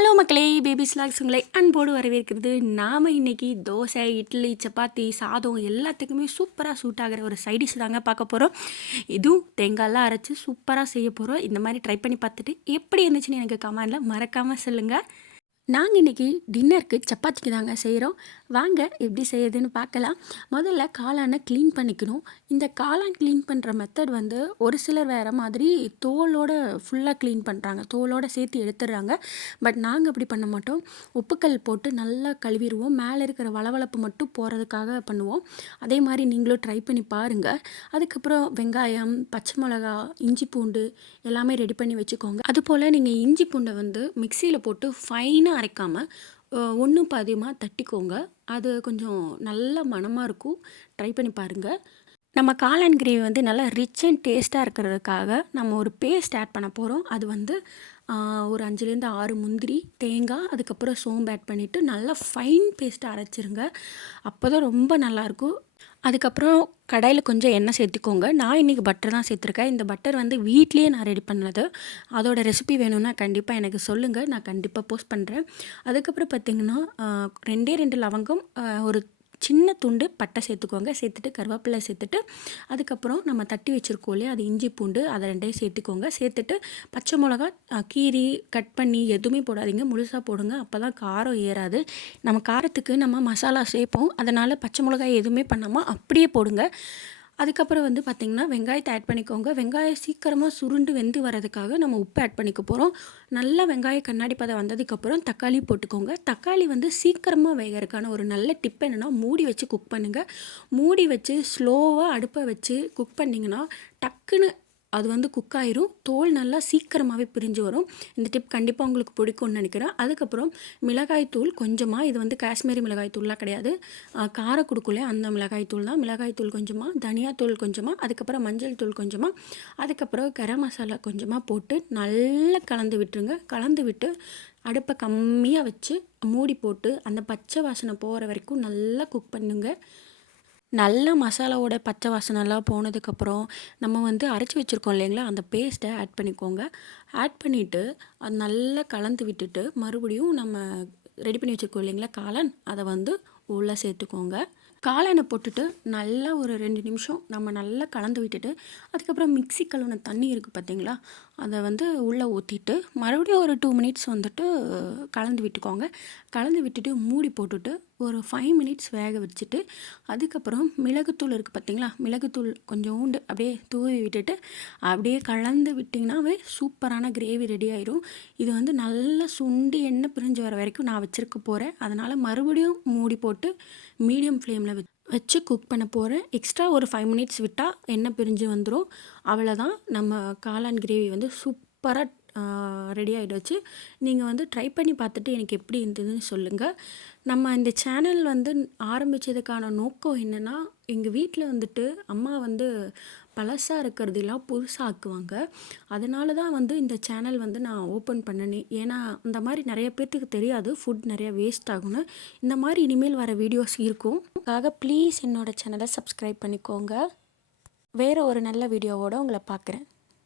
Hello மக்களே, baby slacks உங்களை அன்போடு வரவேற்கிறது. நாம் இன்றைக்கி தோசை, இட்லி, சப்பாத்தி, சாதம் எல்லாத்துக்குமே சூப்பராக சூட் ஆகிற ஒரு சைடிஷ் தாங்க பார்க்க போகிறோம். இதுவும் தேங்காயெல்லாம் அரைச்சி சூப்பராக செய்ய போகிறோம். இந்த மாதிரி ட்ரை பண்ணி பார்த்துட்டு எப்படி இருந்துச்சுன்னு எனக்கு கமெண்டில் மறக்காமல் சொல்லுங்கள். நாங்கள் இன்றைக்கி டின்னருக்கு சப்பாத்திக்கு தாங்க செய்கிறோம். வாங்க எப்படி செய்யுதுன்னு பார்க்கலாம். முதல்ல காளானை க்ளீன் பண்ணிக்கணும். இந்த காளான் க்ளீன் பண்ணுற மெத்தட் வந்து ஒரு சிலர் வேறு மாதிரி தோலோடு ஃபுல்லாக க்ளீன் பண்ணுறாங்க, தோலோடு சேர்த்து எடுத்துடுறாங்க. பட் நாங்கள் அப்படி பண்ண மாட்டோம். உப்புக்கல் போட்டு நல்லா கழுவிடுவோம். மேலே இருக்கிற வளவளப்பு மட்டும் போகிறதுக்காக பண்ணுவோம். அதே மாதிரி நீங்களும் ட்ரை பண்ணி பாருங்கள். அதுக்கப்புறம் வெங்காயம், பச்சை மிளகா, இஞ்சி பூண்டு எல்லாமே ரெடி பண்ணி வச்சுக்கோங்க. அதுபோல் நீங்கள் இஞ்சி பூண்டை வந்து மிக்சியில் போட்டு ஃபைனாக அரைக்காமல் ஒன்றும் பாதியமாக தட்டிக்கோங்க. அது கொஞ்சம் நல்ல மணமாக இருக்கும். ட்ரை பண்ணி பாருங்கள். நம்ம காளான் கிரேவி வந்து நல்லா ரிச் அண்ட் டேஸ்ட்டாக இருக்கிறதுக்காக நம்ம ஒரு பேஸ்ட் ஆட் பண்ண போகிறோம். அது வந்து ஒரு 5லேருந்து 6 முந்திரி, தேங்காய், அதுக்கப்புறம் சோம்பு ஆட் பண்ணிவிட்டு நல்லா ஃபைன் பேஸ்ட்டாக அரைச்சிருங்க. அப்போ தான் ரொம்ப நல்லாயிருக்கும். அதுக்கப்புறம் கடாயில் கொஞ்சம் எண்ணெய் சேர்த்துக்கோங்க. நான் இன்றைக்கி பட்டர் தான் சேர்த்துருக்கேன். இந்த பட்டர் வந்து வீட்லேயே நான் ரெடி பண்ணது. அதோட ரெசிபி வேணும்னா கண்டிப்பாக எனக்கு சொல்லுங்கள், நான் கண்டிப்பாக போஸ்ட் பண்ணுறேன். அதுக்கப்புறம் பார்த்திங்கன்னா 2 லவங்கம், ஒரு சின்ன துண்டு பட்டை சேர்த்துக்கோங்க. சேர்த்துட்டு கருவேப்பிலை சேர்த்துட்டு அதுக்கப்புறம் நம்ம தட்டி வச்சுருக்கோம் இல்லையா, அது இஞ்சி பூண்டு அதை 2 சேர்த்துக்கோங்க. சேர்த்துட்டு பச்சை மிளகா கீரி கட் பண்ணி எதுவுமே போடாதீங்க, முழுசாக போடுங்க. அப்போ தான் காரம் ஏறாது. நம்ம காரத்துக்கு நம்ம மசாலா சேர்ப்போம், அதனால் பச்சை மிளகாய் எதுவுமே பண்ணாமல் அப்படியே போடுங்க. அதுக்கப்புறம் வந்து பார்த்திங்கன்னா வெங்காயத்தை ஆட் பண்ணிக்கோங்க. வெங்காயம் சீக்கிரமாக சுருண்டு வெந்து வரதுக்காக நம்ம உப்பு ஆட் பண்ணிக்க போகிறோம். நல்லா வெங்காயம் கண்ணாடி பதம் வந்ததுக்கப்புறம் தக்காளி போட்டுக்கோங்க. தக்காளி வந்து சீக்கிரமாக வேகிறதுக்கான ஒரு நல்ல டிப் என்னென்னா, மூடி வச்சு குக் பண்ணுங்கள். மூடி வச்சு ஸ்லோவாக அடுப்பை வச்சு குக் பண்ணிங்கன்னா டக்குன்னு அது வந்து குக் ஆயிரும். தோல் நல்லா சீக்கிரமாகவே பிரிஞ்சு வரும். இந்த டிப் கண்டிப்பாக உங்களுக்கு பிடிக்கும்னு நினைக்கிறேன். அதுக்கப்புறம் மிளகாய்த்தூள் கொஞ்சமாக, இது வந்து காஷ்மீரி மிளகாய்த்தூள்லாம் கிடையாது, காரம் கொடுக்கல அந்த மிளகாய்த்தூள் தான். மிளகாய்த்தூள் கொஞ்சமாக, தனியாத்தூள் கொஞ்சமாக, அதுக்கப்புறம் மஞ்சள் தூள் கொஞ்சமாக, அதுக்கப்புறம் கரம் மசாலா கொஞ்சமாக போட்டு நல்லா கலந்து விட்டுருங்க. கலந்து விட்டு அடுப்பை கம்மியாக வச்சு மூடி போட்டு அந்த பச்சை வாசனை போகிற வரைக்கும் நல்லா குக் பண்ணுங்க. நல்லா மசாலாவோட பச்சை வாசனைலாம் போனதுக்கப்புறம் நம்ம வந்து அரைச்சி வச்சுருக்கோம் இல்லைங்களா, அந்த பேஸ்ட்டை ஆட் பண்ணிக்கோங்க. ஆட் பண்ணிவிட்டு அது நல்லா கலந்து விட்டுட்டு மறுபடியும் நம்ம ரெடி பண்ணி வச்சுருக்கோம் இல்லைங்களா காளான், அதை வந்து உள்ளே சேர்த்துக்கோங்க. காளானை போட்டுட்டு நல்லா ஒரு 2 நிமிஷம் நம்ம நல்லா கலந்து விட்டுட்டு அதுக்கப்புறம் மிக்ஸி கழுவுன தண்ணி இருக்குது பார்த்தீங்களா, அதை வந்து உள்ளே ஊற்றிட்டு மறுபடியும் ஒரு 2 மினிட்ஸ் வந்துட்டு கலந்து விட்டுக்கோங்க. கலந்து விட்டுட்டு மூடி போட்டுட்டு ஒரு 5 மினிட்ஸ் வேக வச்சுட்டு அதுக்கப்புறம் மிளகுத்தூள் இருக்குது பார்த்தீங்களா, மிளகுத்தூள் கொஞ்சோண்டு அப்படியே தூவி விட்டுட்டு அப்படியே கலந்து விட்டிங்கன்னாவே சூப்பரான கிரேவி ரெடி ஆயிரும். இது வந்து நல்லா சுண்டி எண்ணெய் பிரிஞ்சு வர வரைக்கும் நான் வச்சுருக்க போகிறேன். அதனால் மறுபடியும் மூடி போட்டு மீடியம் ஃப்ளேமில் வச்சு குக் பண்ண போகிறேன். எக்ஸ்ட்ரா ஒரு 5 மினிட்ஸ் விட்டால் எண்ணெய் பிரிஞ்சு வந்துடும். அவ்வளோதான், நம்ம காளான் கிரேவி வந்து சூப்பராக ரெடி ஆகிடுச்சு. நீங்கள் வந்து ட்ரை பண்ணி பார்த்துட்டு எனக்கு எப்படி இருந்ததுன்னு சொல்லுங்கள். நம்ம இந்த சேனல் வந்து ஆரம்பித்ததுக்கான நோக்கம் என்னென்னா, எங்கள் வீட்டில் வந்துட்டு அம்மா வந்து பழசாக இருக்கிறதெல்லாம் புதுசாக ஆக்குவாங்க. அதனால தான் வந்து இந்த சேனல் வந்து நான் ஓப்பன் பண்ணனே. ஏன்னா இந்த மாதிரி நிறைய பேர்த்துக்கு தெரியாது ஃபுட் நிறையா வேஸ்ட் ஆகும்னு. இந்த மாதிரி இனிமேல் வர வீடியோஸ் இருக்கும். அதுக்காக ப்ளீஸ் என்னோடய சேனலை சப்ஸ்கிரைப் பண்ணிக்கோங்க. வேறு ஒரு நல்ல வீடியோவோடு உங்களை பார்க்குறேன்.